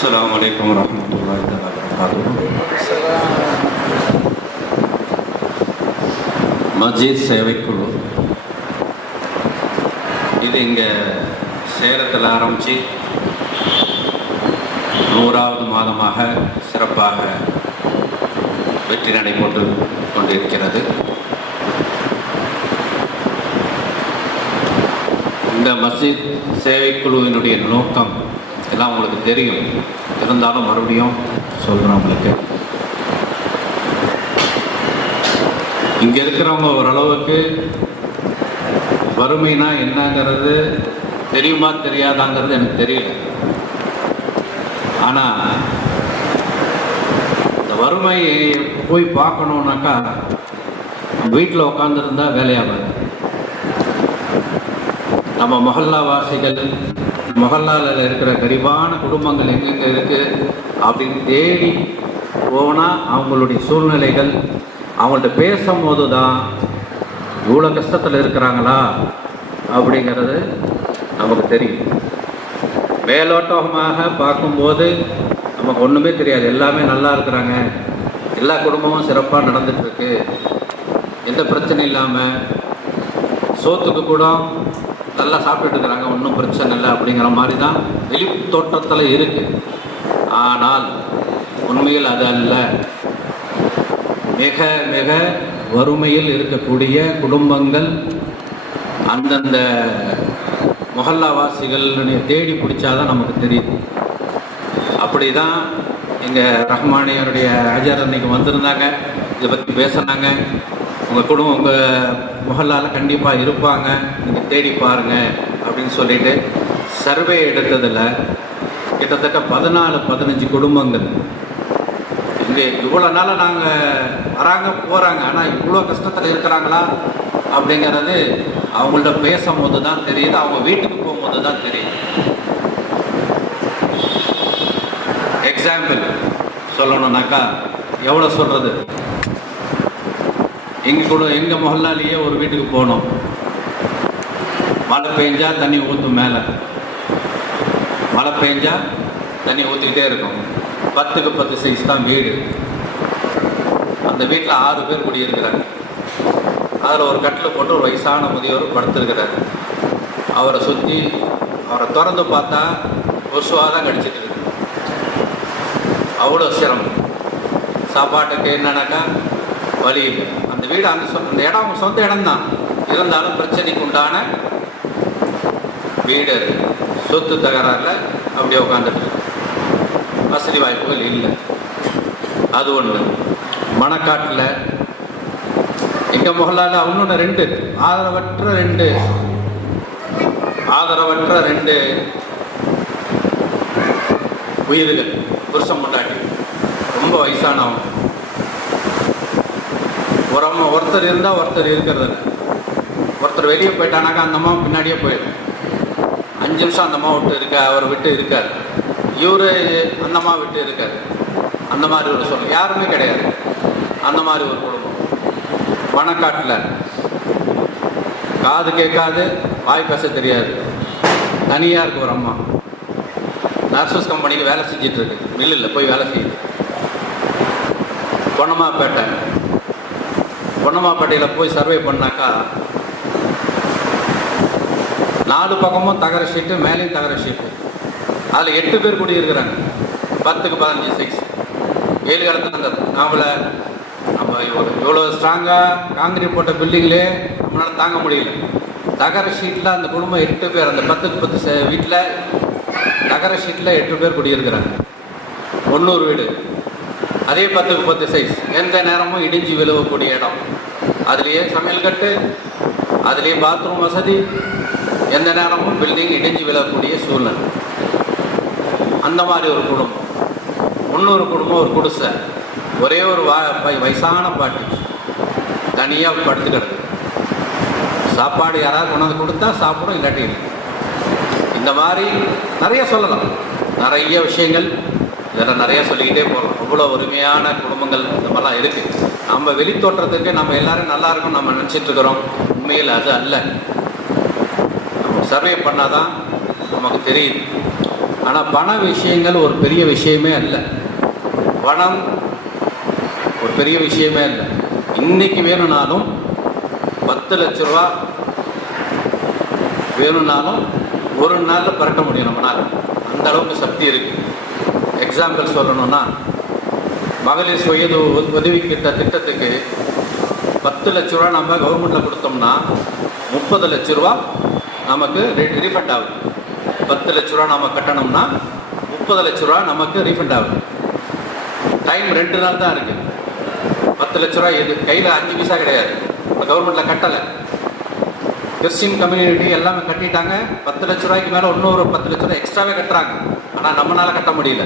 السلام عليكم ورحمة الله تعالى وبركاته மஸ்ஜித் சேவைக்குழு இது இங்கே சேலத்தில் ஆரம்பித்து நூறாவது மாதமாக சிறப்பாக வெற்றி நடைபோட்டு கொண்டிருக்கிறது இந்த மஸ்ஜித் சேவைக்குழுவினுடைய நோக்கம் எல்லாம் உங்களுக்கு தெரியும் இருந்தாலும் மறுபடியும் சொல்கிறேன் உங்களுக்கு. இங்கே இருக்கிறவங்க ஓரளவுக்கு வறுமைனா என்னங்கிறது தெரியுமா தெரியாதாங்கிறது எனக்கு தெரியல. ஆனால் இந்த வறுமையை போய் பார்க்கணுன்னாக்கா வீட்டில் உட்காந்துருந்தா வேலையாகாது. நம்ம மொஹல்லா வாசிகள் இருக்கிற கரிபான குடும்பங்கள் எங்கெங்கே இருக்குது அப்படின்னு தேடி போனால் அவங்களுடைய சூழ்நிலைகள் அவங்கள்ட்ட பேசும்போது தான் இவ்வளோ கஷ்டத்தில் இருக்கிறாங்களா அப்படிங்கிறது நமக்கு தெரியும். மேலோட்டமாக பார்க்கும்போது நமக்கு ஒன்றுமே தெரியாது. எல்லாமே நல்லா இருக்கிறாங்க. எல்லா குடும்பமும் சிறப்பாக நடந்துகிட்ருக்கு எந்த பிரச்சனையும் இல்லாமல் சோத்துக்கு கூட நல்லா சாப்பிட்டுட்டு இருக்கிறாங்க ஒன்றும் பிரச்சனை இல்லை அப்படிங்கிற மாதிரி தான் வெளி தோற்றத்தில் இருக்குது ஆனால் உண்மையில் அது அல்ல. மிக மிக வறுமையில் இருக்கக்கூடிய குடும்பங்கள் அந்தந்த மொஹல்லாவாசிகளுடைய தேடி பிடிச்சாதான் நமக்கு தெரியுது. அப்படி தான் எங்கள் ரஹ்மானியருடைய ஹஜர் அன்னைக்கு வந்திருந்தாங்க. இதை பற்றி பேசினாங்க. உங்கள் குடும்பம் உங்கள் முகல்லால் கண்டிப்பாக இருப்பாங்க. நீங்கள் தேடி பாருங்க அப்படின்னு சொல்லிட்டு சர்வே எடுத்ததில் கிட்டத்தட்ட பதினாலு பதினஞ்சு குடும்பங்கள். இங்கே இவ்வளோ நாளாக நாங்கள் வராங்க போகிறாங்க ஆனால் இவ்வளோ கஷ்டத்தில் இருக்கிறாங்களா? அப்படிங்கிறது அவங்கள்ட்ட பேசும்போது தான் தெரியுது. அவங்க வீட்டுக்கு போகும்போது தான் தெரியுது. எக்ஸாம்பிள் சொல்லணும்னாக்கா எவ்வளோ சொல்கிறது எங்கள் கூட எங்கள் மொஹல்லாலேயே ஒரு வீட்டுக்கு போனோம் மழை பெஞ்சா தண்ணி ஊற்றும் மேலே. மழை பெஞ்சா தண்ணி ஊற்றிக்கிட்டே இருக்கும். பத்துக்கு பத்து சைஸ் தான் வீடு. அந்த வீட்டில் ஆறு பேர் குடியிருக்கிறாங்க அதில் ஒரு கட்டில் போட்டு ஒரு வயசான முதியவர் படுத்திருக்கிறார். அவரை சுற்றி அவரை திறந்து பார்த்தா கொசுவாக தான் கடிச்சிட்டு இருக்கு. அவ்வளோ சிரமம். சாப்பாட்டுக்கு என்னன்னாக்கா வழி இல்லை. அந்த வீடு அந்த சொ- அந்த இடம் அவங்க சொந்த இடம் தான் இருந்தாலும் பிரச்சனைக்கு உண்டான வீடு சொத்து தகராறில் அப்படியே உட்காந்துட்டு வசதி வாய்ப்புகள் இல்லை. அது ஒன்று மணக்காட்டில் எங்கள் முகலால் இன்னொன்று ரெண்டு ஆதரவற்ற ரெண்டு ஆதரவற்ற ரெண்டு உயிர்கள். புருஷன் கொண்டாட்டி ரொம்ப வயசானவங்க. ஒரு அம்மா ஒருத்தர் இருந்தால் ஒருத்தர் இருக்கிறது ஒருத்தர் வெளியே போயிட்டானாக்கா அந்த அம்மா பின்னாடியே போயிடும். அஞ்சு நிமிஷம் அந்த அம்மா விட்டு இருக்க அவர் விட்டு இருக்கார். இவரு அந்த அம்மா விட்டு இருக்கார். அந்த மாதிரி ஒரு சொல்ல யாருமே கிடையாது. அந்த மாதிரி ஒரு குடும்பம். மணக்காட்டில் காது கேட்காது வாய் பேச தெரியாது. தனியாக இருக்கு ஒரு அம்மா. நர்சஸ் கம்பெனிக்கு வேலை செஞ்சிட்ருக்கு மில்லில் போய் வேலை செய்யுது. பொன்னமாப்பேட்டை பொன்னமாப்பட்டியில் போய் சர்வே பண்ணாக்கா நாலு பக்கமும் தகர ஷீட்டு மேலேயும் தகர ஷீட்டு அதில் எட்டு பேர் குடியிருக்கிறாங்க. பத்துக்கு பதினஞ்சு சைஸ் ஏழு காலத்தில் அந்த நாமள நம்ம இவ்வளோ இவ்வளோ ஸ்ட்ராங்காக காங்கிரீட் போட்ட பில்டிங்லே நம்மளால் தாங்க முடியல. தகர ஷீட்டில் அந்த குடும்பம் எட்டு பேர் அந்த பத்துக்கு பத்து வீட்டில் தகர ஷீட்டில் எட்டு பேர் குடியிருக்கிறாங்க. ஒன்னூறு வீடு. அதே பத்துக்கு பத்து சைஸ் எந்த நேரமும் இடிஞ்சு விழுவக்கூடிய இடம். அதுலேயே சமையல் கட்டு அதுலேயே பாத்ரூம் வசதி எந்த நேரமும் பில்டிங் இடிஞ்சு விழக்கூடிய சூழ்நிலை. அந்த மாதிரி ஒரு குடும்பம். இன்னொரு குடும்பம் ஒரு குடிசை. ஒரே ஒரு வா வயசான பாட்டி. தனியாக படுத்து சாப்பாடு யாராவது கொண்டாந்து கொடுத்தா சாப்பிடும் இல்லாட்டி இந்த மாதிரி நிறைய சொல்லலாம். நிறைய விஷயங்கள் இதெல்லாம் நிறைய சொல்லிக்கிட்டே போகலாம் அவ்வளோ உரிமையான குடும்பங்கள் இந்த மாதிரிலாம் இருக்குது நம்ம வெளித்தோற்றத்துக்கு நம்ம எல்லாரும் நல்லா இருக்கும் நம்ம நினச்சிட்ருக்குறோம் உண்மையில் அது அல்ல. நம்ம சர்வே பண்ணாதான் நமக்கு தெரியுது. ஆனால் பண விஷயங்கள் ஒரு பெரிய விஷயமே அல்ல. பணம் ஒரு பெரிய விஷயமே இல்லை இன்னைக்கு வேணும்னாலும் பத்து லட்ச ரூபா வேணும்னாலும் ஒரு நாளில் பரட்ட முடியும் நம்மளால். அந்த அளவுக்கு சக்தி இருக்குது எக்ஸாம்பிள் சொல்லணும்னா மகளிர் சுய உத- உதவி கிட்ட திட்டத்துக்கு பத்து லட்ச ரூபா நம்ம கவர்மெண்ட்டில் கொடுத்தோம்னா முப்பது லட்ச ரூபா நமக்கு ரீஃபண்ட் ஆகுது. பத்து லட்ச ரூபா நம்ம கட்டணும்னா முப்பது லட்ச ரூபா நமக்கு ரீஃபண்ட் ஆகுது. டைம் ரெண்டு நாள் தான் இருக்குது பத்து லட்ச ரூபா எது கையில் அஞ்சு பைசா கிடையாது. இப்போ கவர்மெண்ட்டில் கட்டலை. கிறிஸ்டின் கம்யூனிட்டி எல்லாமே கட்டிட்டாங்க. பத்து லட்ச ரூபாய்க்கு மேலே இன்னொரு பத்து லட்ச ரூபாய் எக்ஸ்ட்ராவே கட்டுறாங்க. ஆனால் நம்மளால் கட்ட முடியல.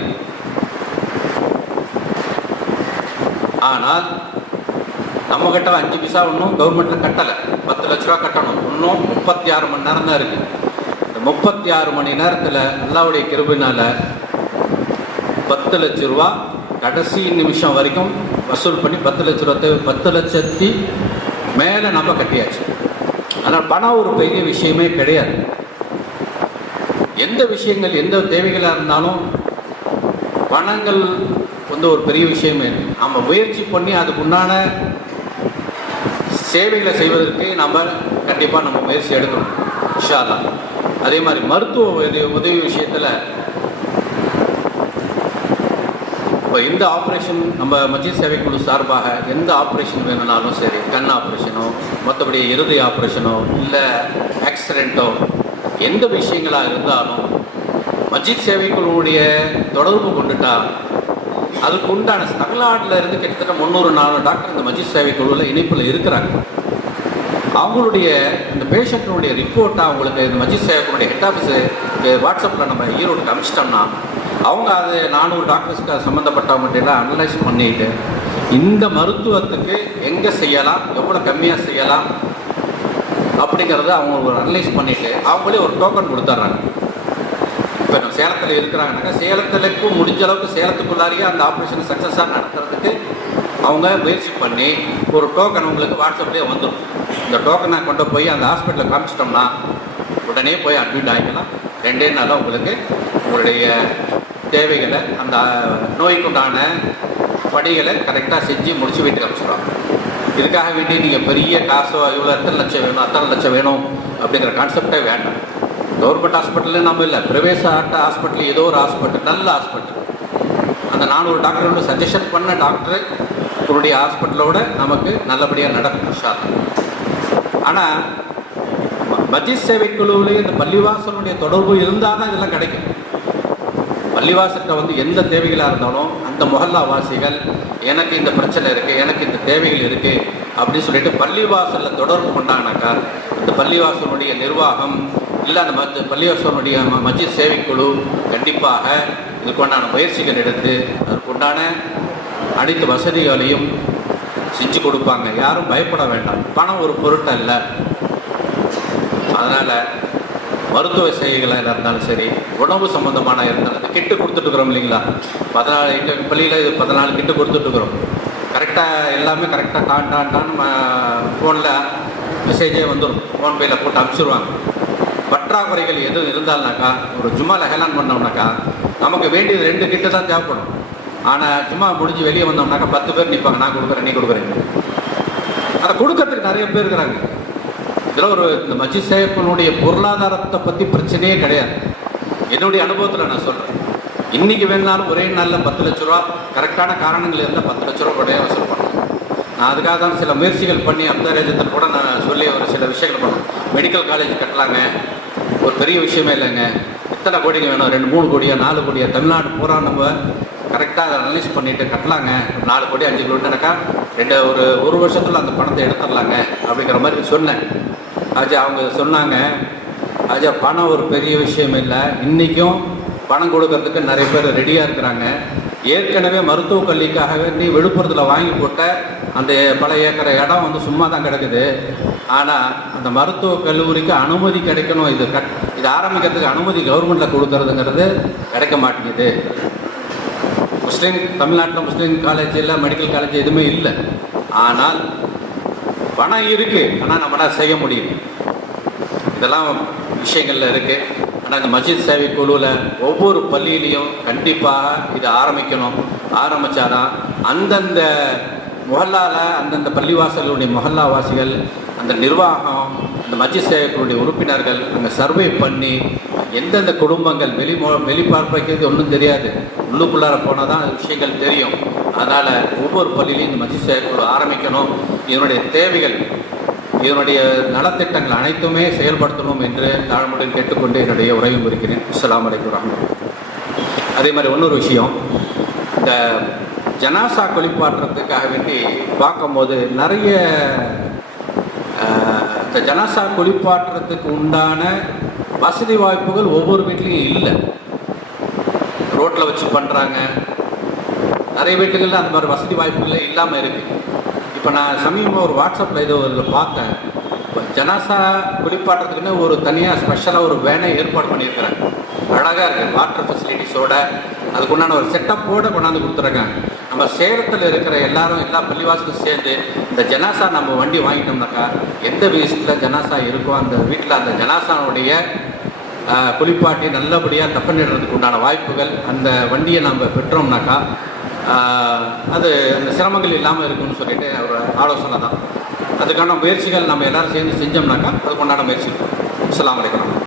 ஆனால் நம்ம கிட்ட அஞ்சு பைசா இன்னும் கவர்மெண்ட்டில் கட்டலை. பத்து லட்ச ரூபா கட்டணும். இன்னும் முப்பத்தி ஆறு மணி நேரம் தான் இருக்கு. இந்த முப்பத்தி ஆறு மணி நேரத்தில் அல்லாவுடைய கிருபினால் பத்து லட்ச ரூபா கடைசி நிமிஷம் வரைக்கும் வசூல் பண்ணி பத்து லட்ச ரூபா பத்து லட்சத்தி மேலே நம்ம கட்டியாச்சு. ஆனால் பணம் ஒரு பெரிய விஷயமே கிடையாது. எந்த விஷயங்கள் எந்த தேவைகளாக இருந்தாலும் பணங்கள் வந்து ஒரு பெரிய விஷயமே. நம்ம முயற்சி பண்ணி அதுக்கு உண்டான சேவைகளை செய்வதற்கு நம்ம கண்டிப்பாக நம்ம முயற்சி எடுக்கணும். இன்ஷா அதே மாதிரி மருத்துவ உதவி உதவி விஷயத்தில் இப்போ எந்த ஆப்ரேஷன் நம்ம மத்திய சேவை குழு சார்பாக எந்த ஆப்ரேஷன் வேணும்னாலும் சரி கண் ஆப்ரேஷனோ மற்றபடி இருதய ஆப்ரேஷனோ இல்லை ஆக்சிடெண்ட்டோ எந்த விஷயங்களாக இருந்தாலும் மஜித் சேவைக்குழுவுடைய தொடர்பு கொண்டுட்டா அதுக்கு உண்டான தமிழ்நாட்டில் இருந்து கிட்டத்தட்ட முந்நூறு நாலு டாக்டர் இந்த மஜித் சேவை குழுவில் இணைப்பில் இருக்கிறாங்க. அவங்களுடைய இந்த பேஷண்ட்டினுடைய ரிப்போர்ட்டை அவங்களுக்கு இந்த மஜித் சேவைக்குழுடைய ஹெட் ஆஃபீஸு வாட்ஸ்அப்பில் நம்ம ஈரோடுக்கு அனுப்பிச்சிட்டோம்னா அவங்க அது நானூறு டாக்டர்ஸ்க்கு அது சம்மந்தப்பட்டவங்கள்ட்ட எல்லாம் அனலைஸ் பண்ணிட்டு இந்த மருத்துவத்துக்கு எங்கே செய்யலாம் எவ்வளோ கம்மியாக செய்யலாம் அப்படிங்கிறத அவங்க ஒரு அனலைஸ் பண்ணிட்டு அவங்களே ஒரு டோக்கன் கொடுத்துட்றாங்க இப்போ நம்ம சேலத்தில் இருக்கிறாங்கனாக்கா சேலத்துக்கு முடிஞ்ச அளவுக்கு சேலத்துக்குள்ளாரியே அந்த ஆப்ரேஷன் சக்ஸஸாக நடத்துறதுக்கு அவங்க முயற்சி பண்ணி ஒரு டோக்கன் உங்களுக்கு வாட்ஸ்அப்லேயே வந்துடும் இந்த டோக்கனை கொண்டு போய் அந்த ஹாஸ்பிட்டலில் காமிச்சிட்டோம்னா உடனே போய் அட்மிட் ஆகிக்கலாம் ரெண்டே நாளில் உங்களுக்கு உங்களுடைய தேவைகளை அந்த நோய்க்குண்டான படிகளை கரெக்டாக செஞ்சு முடிச்சு வீட்டுக்கு அனுப்பிச்சிடுவாங்க. இதுக்காக வேண்டி நீங்கள் பெரிய காசோ இவ்வளோ எத்தனை லட்சம் வேணும் அத்தனை லட்சம் வேணும் அப்படிங்கிற கான்செப்டே வேண்டாம். கவர்மெண்ட் ஹாஸ்பிட்டலில் நம்ம இல்லை. பிரவேச ஆட்ட ஹாஸ்பிட்டல் ஏதோ ஒரு ஹாஸ்பிட்டல் நல்ல ஹாஸ்பிட்டல் அந்த நானூறு டாக்டரோட சஜஷன் பண்ண டாக்டர் உங்களுடைய ஹாஸ்பிட்டலோட நமக்கு நல்லபடியாக நடக்கும் இன்ஷா ஆனால் மத்திய சேவை குழுவிலேயே இந்த பள்ளிவாசலுடைய தொடர்பு இருந்தால் தான் இதெல்லாம் கிடைக்கும். பள்ளிவாசல்கிட்ட வந்து எந்த தேவைகளாக இருந்தாலும் அந்த முஹல்லா வாசிகள் எனக்கு இந்த பிரச்சனை இருக்குது எனக்கு இந்த தேவைகள் இருக்குது அப்படின்னு சொல்லிட்டு பள்ளிவாசலில் தொடர்பு கொண்டாங்கனாக்கா இந்த பள்ளிவாசலுடைய நிர்வாகம் இல்லை அந்த மஜ் பள்ளிவாசலுடைய மஜித் சேவைக்குழு கண்டிப்பாக இதுக்குண்டான முயற்சிகள் எடுத்து அதற்குண்டான அனைத்து வசதிகளையும் செஞ்சு கொடுப்பாங்க. யாரும் பயப்பட வேண்டாம். பணம் ஒரு பொருட்டல்ல. அதனால் மருத்துவ சேவைகளாக இருந்தாலும் சரி உணவு சம்மந்தமான இருந்தாலும் கிட்டு கொடுத்துட்டு இருக்கிறோம் இல்லைங்களா? பதினாலு எங்கள் பள்ளியில் இது பதினாலு கிட்டு கொடுத்துட்டு இருக்கிறோம். கரெக்டாக எல்லாமே கரெக்டாக டான் டான் டான் ஃபோனில் மெசேஜே வந்துடும் ஃபோன்பேயில் போட்டு அனுப்பிச்சிடுவாங்க பற்றாக்குறைகள் எதுவும் இருந்தால்னாக்கா ஒரு ஜும்மாவில் ஹேலான் பண்ணோம்னாக்கா நமக்கு வேண்டியது ரெண்டு கிட்டு தான் தேவைப்படும். ஆனால் சும்மா முடிஞ்சு வெளியே வந்தோம்னாக்கா பத்து பேர் நிற்பாங்க நான் கொடுக்குறேன் நீ கொடுக்குறேன் அதை கொடுக்கறதுக்கு நிறைய பேர் இருக்கிறாங்க. இதில் ஒரு இந்த மஜித் சேவனுடைய பொருளாதாரத்தை பற்றி பிரச்சனையே கிடையாது. என்னுடைய அனுபவத்தில் நான் சொல்கிறேன் இன்னைக்கு வேணாலும் ஒரே நாளில் பத்து லட்ச ரூபா கரெக்டான காரணங்கள் இருந்தால் பத்து லட்ச ரூபா உடனே வசூல் நான் அதுக்காக தான் சில முயற்சிகள் பண்ணி அப்தாரேஜத்தில் கூட நான் சொல்லி ஒரு சில விஷயங்கள் பண்ணேன். மெடிக்கல் காலேஜ் கட்டலாங்க. ஒரு பெரிய விஷயமே இல்லைங்க. எத்தனை கோடிங்க வேணும்? ரெண்டு மூணு கோடியா நாலு கோடியா? தமிழ்நாடு பூரா நம்ம கரெக்டாக அதை அனலைஸ் பண்ணிட்டு கட்டலாங்க. நாலு கோடி அஞ்சு கோடினாக்கா ரெண்டு ஒரு ஒரு வருஷத்தில் அந்த பணத்தை எடுத்துடலாங்க. அப்படிங்கிற மாதிரி சொன்னேன். ஆஜா அவங்க சொன்னாங்க ஆஜா பணம் ஒரு பெரிய விஷயம் இல்லை. இன்றைக்கும் பணம் கொடுக்கறதுக்கு நிறைய பேர் ரெடியாக இருக்கிறாங்க. ஏற்கனவே மருத்துவக் கல்விக்காக வேண்டி விழுப்புரத்தில் வாங்கி போட்ட அந்த பல ஏக்கர் இடம் வந்து சும்மா தான் கிடக்குது. ஆனால் அந்த மருத்துவக் கல்லூரிக்கு அனுமதி கிடைக்கணும். இது கட் இது ஆரம்பிக்கிறதுக்கு அனுமதி கவர்மெண்ட்டில் கொடுக்கறதுங்கிறது கிடைக்க மாட்டேங்குது. முஸ்லீம் தமிழ்நாட்டில் முஸ்லீம் காலேஜ் இல்லை மெடிக்கல் காலேஜ் எதுவுமே இல்லை. ஆனால் பணம் இருக்கு ஆனால் நம்மளால் செய்ய முடியும்? இதெல்லாம் விஷயங்கள்ல இருக்கு. ஆனால் இந்த மஸ்ஜித் சேவை குழுவில் ஒவ்வொரு பள்ளியிலையும் கண்டிப்பாக இதை ஆரம்பிக்கணும். ஆரம்பித்தாதான் அந்தந்த முஹல்லால அந்தந்த பள்ளிவாசலுடைய முகல்லாவாசிகள் அந்த நிர்வாகம் அந்த மஸ்ஜித் சேவைக்குழுடைய உறுப்பினர்கள் அங்கே சர்வே பண்ணி எந்தெந்த குடும்பங்கள் வெளி வெளிப்பார்ப்பைக்கிறது ஒன்றும் தெரியாது. உள்ளுக்குள்ளார போனால் தான் விஷயங்கள் தெரியும். அதனால் ஒவ்வொரு பள்ளியிலையும் இந்த மத்திய செயற்குழு ஆரம்பிக்கணும். இதனுடைய தேவைகள் இதனுடைய நலத்திட்டங்கள் அனைத்துமே செயல்படுத்தணும் என்று தாழ்மையுடன் கேட்டுக்கொண்டு என்னுடைய உரையும் குறிக்கிறேன் அஸ்ஸலாமு அலைக்கும் அதே மாதிரி இன்னொரு விஷயம். இந்த ஜனாசா குளிப்பாட்டுறதுக்காக வேண்டி பார்க்கும்போது நிறைய இந்த ஜனாசா குளிப்பாட்டுறதுக்கு உண்டான வசதி வாய்ப்புகள் ஒவ்வொரு வீட்லேயும் இல்லை. ரோட்டில் வச்சு பண்ணுறாங்க நிறைய வீட்டுகளில் அந்த மாதிரி வசதி வாய்ப்புகளே இல்லாமல் இருக்குது இப்போ நான் சமீபமாக ஒரு வாட்ஸ்அப்பில் ஏதோ இதில் பார்த்தேன். ஜனாசா குளிப்பாட்டுறதுக்குன்னு ஒரு தனியாக ஸ்பெஷலாக ஒரு வேனை ஏற்பாடு பண்ணியிருக்கிறேன் அழகாக இருக்குது வாட்டர் ஃபெசிலிட்டிஸோட அதுக்குண்டான ஒரு செட்டப்போடு கொண்டாந்து கொடுத்துருக்காங்க. நம்ம சேலத்தில் இருக்கிற எல்லாரும் எல்லா பள்ளிவாசலும் சேர்ந்து இந்த ஜனாசா நம்ம வண்டி வாங்கிட்டோம்னாக்கா எந்த விஷயத்தில் ஜனாசா இருக்கோ அந்த வீட்டில் அந்த ஜனாசாவுடைய குளிப்பாட்டி நல்லபடியாக தப்பனிடுறதுக்கு உண்டான வாய்ப்புகள் அந்த வண்டியை நம்ம பெற்றோம்னாக்கா அது அந்த சிரமங்கள் இல்லாமல் இருக்கும்னு சொல்லிட்டு ஒரு ஆலோசனை தான் அதுக்கான முயற்சிகள் நம்ம எல்லாரும் சேர்ந்து செஞ்சோம்னாக்கா அதுக்கு உண்டான முயற்சி இஸ்லாம் அலைக்கும்.